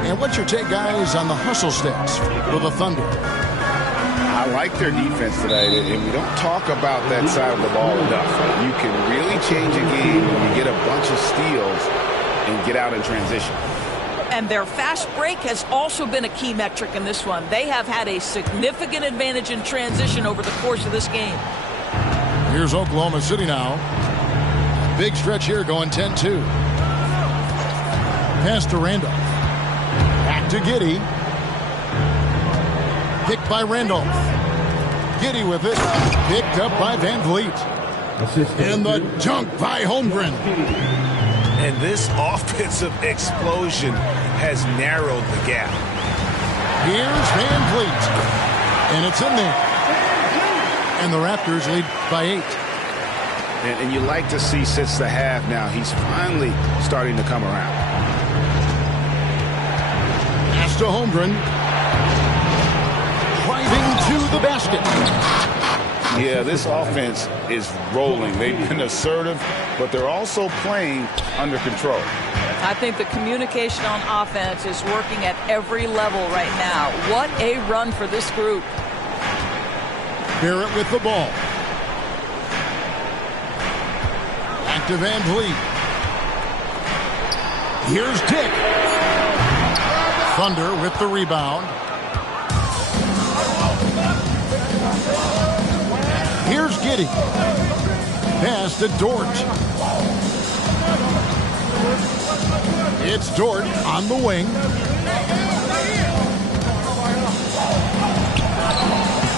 And what's your take, guys, on the hustle steps for the Thunder? I like their defense today, and we don't talk about that side of the ball enough. You can really change a game when you get a bunch of steals and get out in transition. And their fast break has also been a key metric in this one. They have had a significant advantage in transition over the course of this game. Here's Oklahoma City now. Big stretch here going 10-2. Pass to Randolph. Back to Giddey. Picked by Randolph. Giddey with it. Picked up by Van Vliet. And the dunk by Holmgren. And this offensive explosion has narrowed the gap. Here's Van Vliet. And it's in there. And the Raptors lead by 8. And you like to see since the half now, he's finally starting to come around. Pass to Holmgren. Driving to the basket. Yeah, this offense is rolling. They've been assertive, but they're also playing under control. I think the communication on offense is working at every level right now. What a run for this group. Barrett with the ball. Back to Van Vliet. Here's Dick. Thunder with the rebound. Here's Giddey. Pass to Dort. It's Dort on the wing.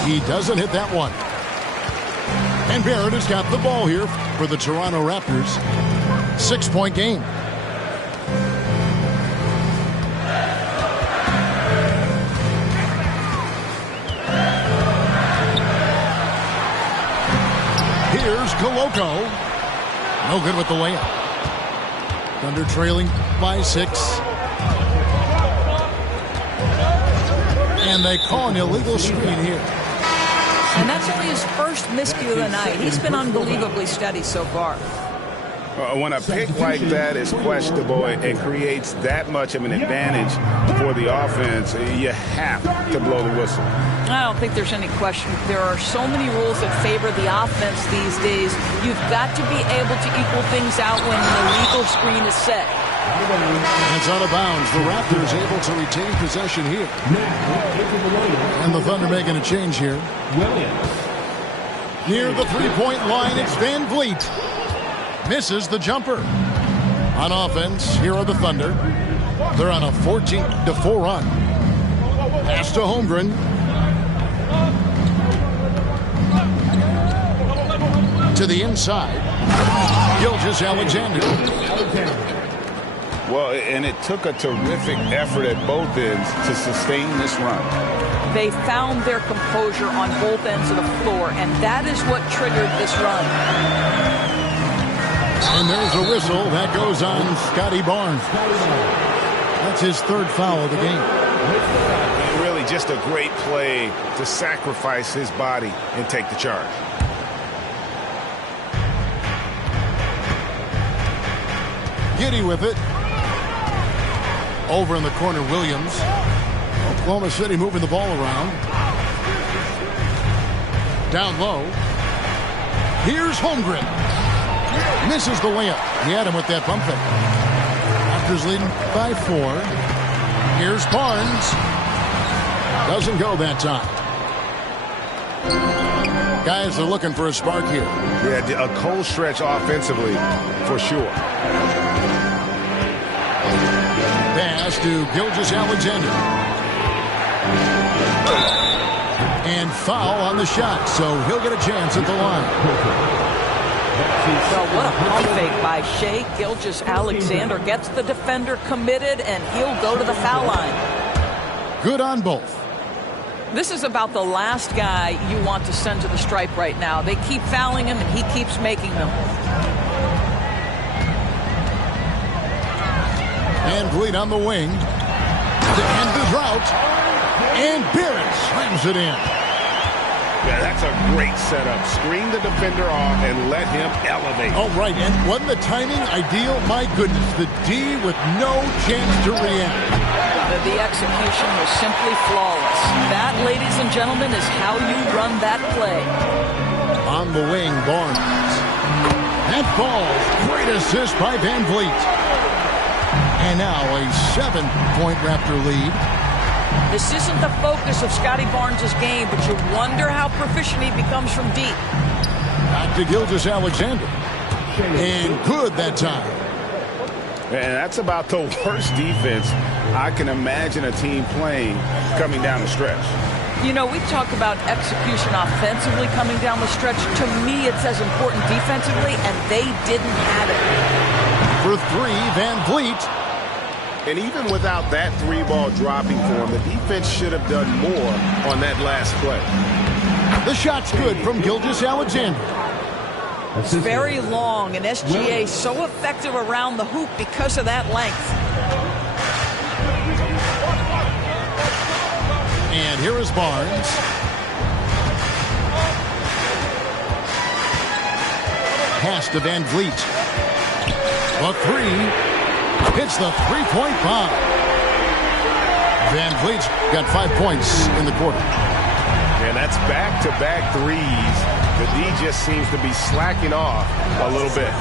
He doesn't hit that one. And Barrett has got the ball here for the Toronto Raptors. 6-point game. Here's Koloko. No good with the layup. Thunder trailing by 6. And they call an illegal screen here. And that's only his first miscue of the night. He's been unbelievably steady so far. When a pick like that is questionable and creates that much of an advantage for the offense, you have to blow the whistle. I don't think there's any question. There are so many rules that favor the offense these days. You've got to be able to equal things out when the legal screen is set. And it's out of bounds. The Raptors able to retain possession here. And the Thunder making a change here. Near the three-point line, it's Van Vliet. Misses the jumper. On offense, here are the Thunder. They're on a 14-4 run. Pass to Holmgren. To the inside. Gilgeous-Alexander. Well, and it took a terrific effort at both ends to sustain this run. They found their composure on both ends of the floor, and that is what triggered this run. And there's a whistle that goes on Scotty Barnes. That's his third foul of the game. And really just a great play to sacrifice his body and take the charge. Giddey with it. Over in the corner, Williams. Oklahoma City moving the ball around. Down low. Here's Holmgren. Misses the layup. He had him with that bump fake. Raptors leading by 4. Here's Barnes. Doesn't go that time. Guys are looking for a spark here. Yeah, a cold stretch offensively, for sure. Pass to Gilgeous-Alexander. And foul on the shot, so he'll get a chance at the line. Well, what a pump fake by Shai Gilgeous-Alexander. Gets the defender committed, and he'll go to the foul line. Good on both. This is about the last guy you want to send to the stripe right now. They keep fouling him, and he keeps making them. Van Vliet on the wing. To end the drought. And Barrett slams it in. Yeah, that's a great setup. Screen the defender off and let him elevate. All right, and wasn't the timing ideal? My goodness, the D with no chance to react. The execution was simply flawless. That, ladies and gentlemen, is how you run that play. On the wing, Barnes. That falls. Great assist by Van Vliet. And now a 7-point Raptor lead. This isn't the focus of Scotty Barnes' game, but you wonder how proficient he becomes from deep. Back to Gilgeous-Alexander. And good that time. And that's about the worst defense I can imagine a team playing coming down the stretch. You know, we talk about execution offensively coming down the stretch. To me, it's as important defensively, and they didn't have it. For 3, Van Vliet. And even without that 3-ball dropping for him, the defense should have done more on that last play. The shot's good from Gilgeous-Alexander. It's very long, and SGA so effective around the hoop because of that length. And here is Barnes. Pass to Van Vliet. A 3. Hits the three-point bomb. Van Vliet's got 5 points in the quarter. And that's back-to-back threes. The D just seems to be slacking off a little bit.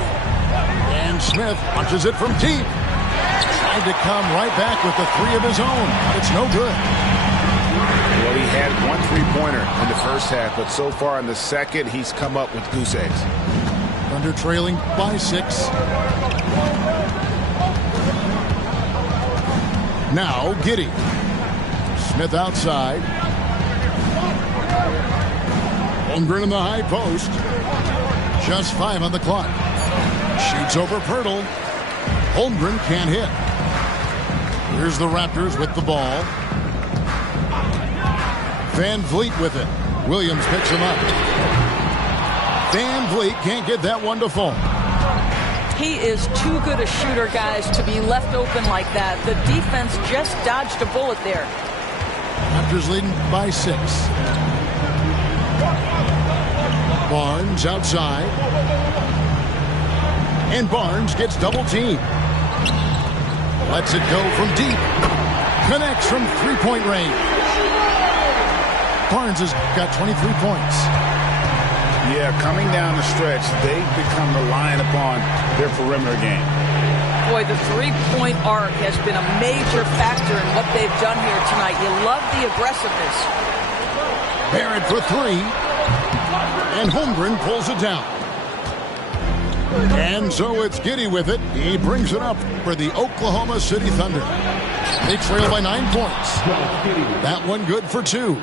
And Smith punches it from deep. Tried to come right back with the 3 of his own. It's no good. Well, he had 1 3-pointer in the first half, but so far in the second, he's come up with goose eggs. Thunder trailing by 6. Now Giddey. Smith outside. Holmgren in the high post. Just 5 on the clock. Shoots over Pirtle. Holmgren can't hit. Here's the Raptors with the ball. Van Vliet with it. Williams picks him up. Van Vliet can't get that one to fall. He is too good a shooter, guys, to be left open like that. The defense just dodged a bullet there. Raptors leading by 6. Barnes outside. And Barnes gets double teamed. Lets it go from deep. Connects from three-point range. Barnes has got 23 points. Yeah, coming down the stretch, they've become reliant upon their perimeter game. Boy, the three-point arc has been a major factor in what they've done here tonight. You love the aggressiveness. Barrett for 3. And Holmgren pulls it down. And so it's Giddey with it. He brings it up for the Oklahoma City Thunder. They trail by 9 points. That one good for 2.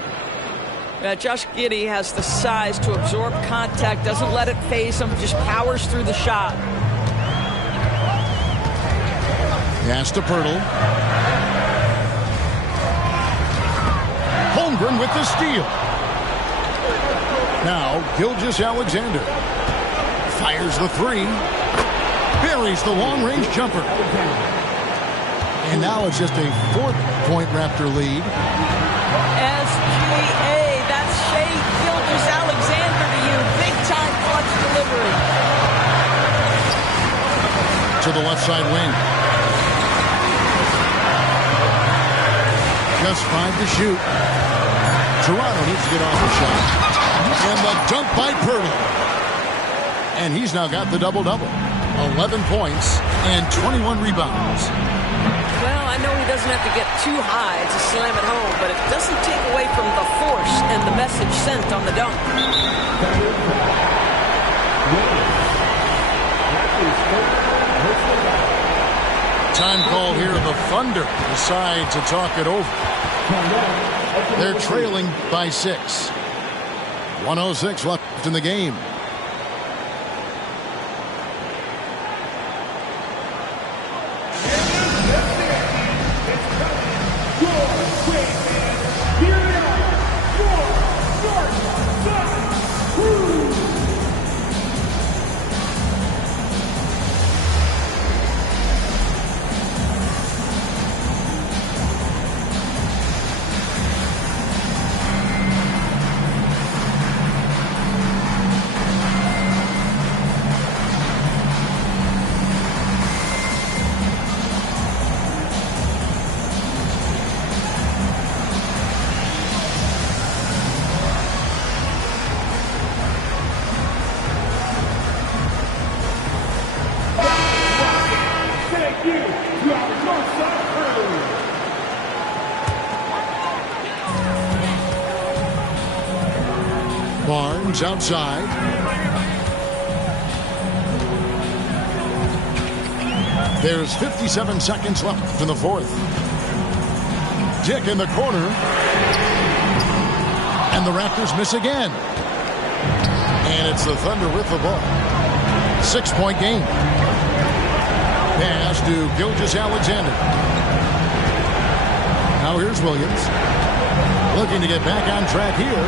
Josh Giddey has the size to absorb contact, doesn't let it phase him, just powers through the shot. Pass to Pirtle. Holmgren with the steal. Now Gilgeous-Alexander fires the 3. Buries the long-range jumper. And now it's just a 4-point Raptor lead. SGA, that's Shai Gilgeous-Alexander to you. Big-time clutch delivery. To the left side wing. Just 5 to shoot. Toronto needs to get off the shot. And the dunk by Pirtle. And he's now got the double-double. 11 points and 21 rebounds. Well, I know he doesn't have to get too high to slam it home, but it doesn't take away from the force and the message sent on the dunk. Time call here. The Thunder decide to talk it over. They're trailing by 6. 1:06 left in the game. Barnes outside. There's 57 seconds left in the 4th. Dick in the corner. And the Raptors miss again. And it's the Thunder with the ball. 6-point game. Pass to Gilgeous-Alexander. Now here's Williams. Looking to get back on track here.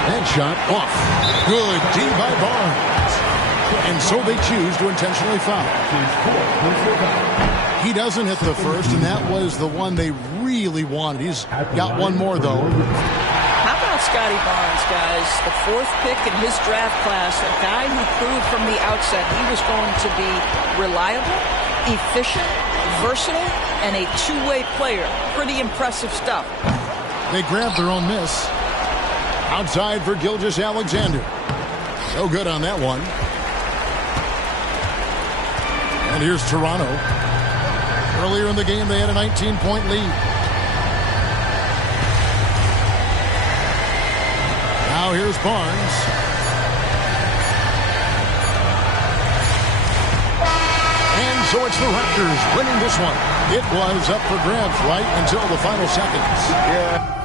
That shot off. Good D by Barnes. And so they choose to intentionally foul. He doesn't hit the first, and that was the one they really wanted. He's got one more, though. How about Scotty Barnes, guys? The 4th pick in his draft class, a guy who proved from the outset he was going to be reliable, efficient, versatile, and a two-way player. Pretty impressive stuff. They grabbed their own miss. Outside for Gilgeous-Alexander. No good on that one. And here's Toronto. Earlier in the game, they had a 19-point lead. Now here's Barnes. And so it's the Raptors winning this one. It was up for grabs right until the final seconds. Yeah.